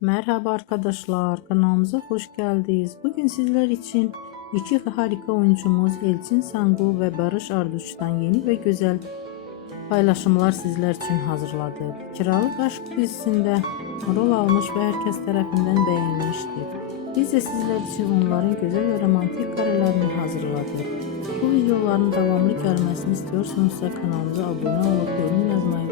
Merhaba arkadaşlar, kanalımıza hoş geldiniz. Bugün sizler için iki harika oyuncumuz Elçin Sangu ve Barış Arduç'tan yeni ve güzel paylaşımlar sizler için hazırladık. Kiralık Aşk dizisinde rol almış ve herkes tarafından beğenilmiştir. Biz de sizler için onların güzel ve romantik karelerini hazırladık. Bu videoların devamlı gelmesini istiyorsanız kanalımıza abone olup yorum yazmayı